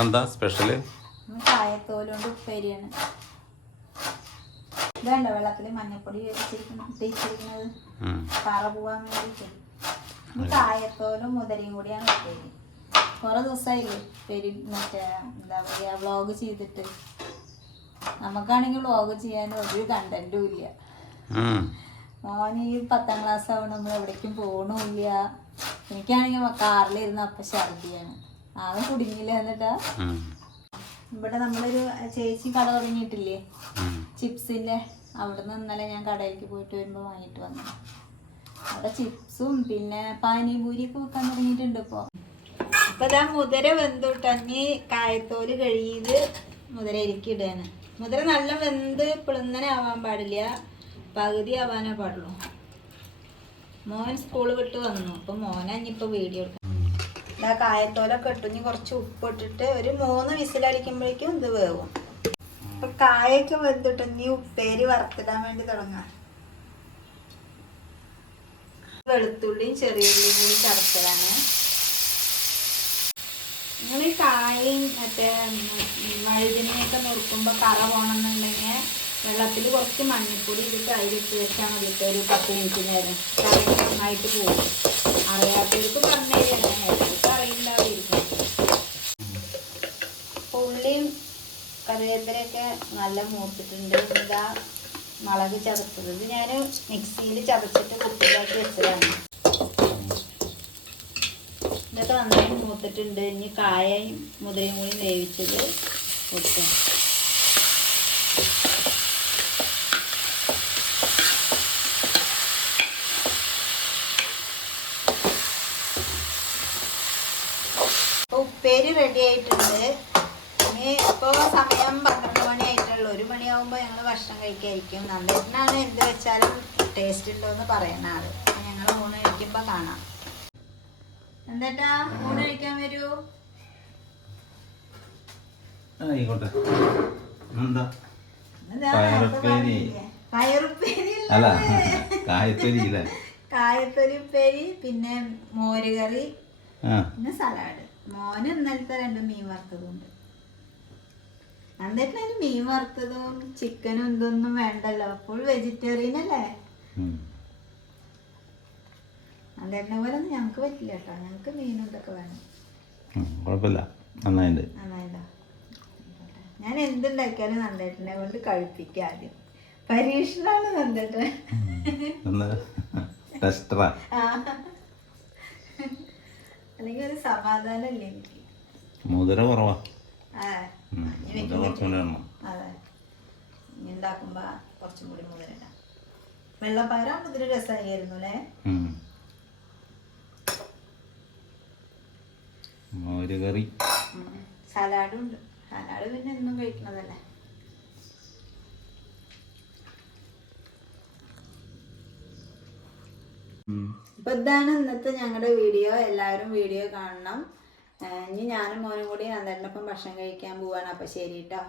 എന്താ സ്പെഷ്യല്? കായത്തോലുകൊണ്ട് ഉപ്പേരിയാണ്. ഇതാണ്ടോ വെള്ളത്തിൽ മഞ്ഞപ്പൊടി ഇട്ടിരിക്കുന്നത് കറ പോവാൻ വേണ്ടിയിട്ട്. കായത്തോലും മുതലയും കൂടിയാണ് ഉപ്പേരി. കുറെ ദിവസമായില്ലേ ഉപ്പേരി മറ്റേ എന്താ പറയുക വ്ളോഗ് ചെയ്തിട്ട്. നമുക്കാണെങ്കിൽ വ്ളോഗ് ചെയ്യാൻ ഒരു കണ്ടന്റും ഇല്ല. മോൻ ഈ 10ാം ക്ലാസ് ആവുമ്പോൾ നമ്മൾ എവിടേക്കും പോകണമില്ല. എനിക്കാണെങ്കിൽ കാറിലിരുന്ന് അപ്പം ഛർദിയാണ്. ആകെ കുടുങ്ങിയില്ല. എന്നിട്ടാ ഇവിടെ നമ്മളൊരു ചേച്ചി കട തുടങ്ങിയിട്ടില്ലേ ചിപ്സിൻ്റെ, അവിടെ നിന്ന് ഇന്നലെ ഞാൻ കടയിലേക്ക് പോയിട്ട് വരുമ്പോൾ വാങ്ങിയിട്ട് വന്നു. അവിടെ ചിപ്സും പിന്നെ പാനിപൂരിയൊക്കെ വെക്കാൻ തുടങ്ങിയിട്ടുണ്ട് ഇപ്പോൾ. അപ്പോൾ ഇതാ മുതിര വെന്തുട്ടഞ്ഞ് കായത്തോല് കഴുകിയത് മുതിരയിലേക്ക് ഇടുകയാണ്. മുതിര നല്ല വെന്ത് പിളുന്നനെ ആവാൻ പാടില്ല, പകുതി ആവാനേ പാടുള്ളൂ. മോൻ സ്കൂൾ വിട്ട് വന്നു. അപ്പോൾ മോനഞ്ഞിപ്പോൾ വീഡിയോ എടുക്കണം. ഇതാ കായത്തോലൊക്കെ ഇട്ടുഞ്ഞ് കുറച്ച് ഉപ്പിട്ടിട്ട് ഒരു 3 വിസിലടിക്കുമ്പോഴേക്കും ഇത് വേവും. അപ്പം കായൊക്കെ വെന്തിട്ടഞ്ഞ് ഉപ്പേരി വറുത്തിടാൻ വേണ്ടി തുടങ്ങാം. വെളുത്തുള്ളിയും ചെറിയ ഉള്ളിയും കൂടി ചതച്ചതാണ്. നിങ്ങൾ ഈ കായയും മറ്റേ വഴുതനയൊക്കെ നുറുക്കുമ്പോൾ കറ പോകണമെന്നുണ്ടെങ്കിൽ വെള്ളത്തിൽ കുറച്ച് മഞ്ഞൾപ്പൊടി ഇട്ടിട്ട് അതിലിട്ട് വെച്ചാൽ മതിയിട്ട് ഒരു 10 മിനിറ്റ് നേരം കറ നന്നായിട്ട് പോകും. അറിയാത്തവർക്ക് പറഞ്ഞു തരികയാണ്, എല്ലാവർക്കും അറിയില്ലാതിരിക്കും. ഉള്ളിയും കറിവേപ്പിലയൊക്കെ നല്ല മൂത്തിട്ടുണ്ട്. ഇതാ മുളക് ചതച്ചത്, ഇത് ഞാൻ മിക്സിയിൽ ചതച്ചിട്ട് കുപ്പിയിലാക്കി വെച്ചതാണ്. ഇതൊക്കെ നന്നായി മൂത്തിട്ടുണ്ട്. ഇനി കായയും മുതിരയും കൂടി വേവിച്ചത് കൊടുക്കാം. ഉപ്പേരി റെഡി ആയിട്ടുണ്ട്. ഇനി ഇപ്പോൾ സമയം 12 മണി ആയിട്ടുള്ളൂ. 1 മണിയാകുമ്പോൾ ഞങ്ങൾ ഭക്ഷണം കഴിക്കായിരിക്കും. നന്നായിട്ടാണ് എന്ത് വെച്ചാലും ടേസ്റ്റ് ഉണ്ടോ എന്ന് പറയുന്ന ആള്. ഞങ്ങൾ ഊണ് കഴിക്കുമ്പോൾ കാണാം. എന്താ ഊണ് കഴിക്കാൻ വരൂ. കായത്തൊലി ഉപ്പേരി, പിന്നെ മോരുകറി, പിന്നെ സലാഡ്. മോന് ഇന്നലത്തെ 2 മീൻ വറുത്തതുണ്ട്. എന്നിട്ട് അതിന് മീൻ വറുത്തതും ചിക്കനും ഇതൊന്നും വേണ്ടല്ലോ, അപ്പോൾ വെജിറ്റേറിയൻ അല്ലേ. അതെന്നെ പോലെ ഒന്നും ഞങ്ങൾക്ക് പറ്റില്ല കേട്ടോ. ഞങ്ങൾക്ക് മീനും ഇതൊക്കെ വേണം. കുഴപ്പമില്ല, നന്നായിട്ടോ. ഞാൻ എന്തുണ്ടാക്കിയാലും നന്നായിട്ടിനെ കൊണ്ട് കഴിപ്പിക്കുക. ആദ്യം പരീക്ഷണമാണ് നന്നിട്ട്. അല്ലെങ്കിൽ ഒരു സമാധാനമല്ലേ എനിക്ക്. മുതിര കുറവാ. അതെ, ഉണ്ടാക്കുമ്പോ കുറച്ചും കൂടി മുതിര ഇടാം. വെള്ളപ്പയറാ മുതിര രസമായിരുന്നു അല്ലേ. മോരുകറി, സലാഡും ഉണ്ട്. സലാഡ് പിന്നെ എന്നും കഴിക്കണതല്ലേ. അപ്പൊ ഇതാണ് ഇന്നത്തെ ഞങ്ങളുടെ വീഡിയോ. എല്ലാവരും വീഡിയോ കാണണം. ഇനി ഞാനും മോനും കൂടി നന്ദേട്ടനൊപ്പം ഭക്ഷണം കഴിക്കാൻ പോവാണ്. അപ്പൊ ശരി കേട്ടോ.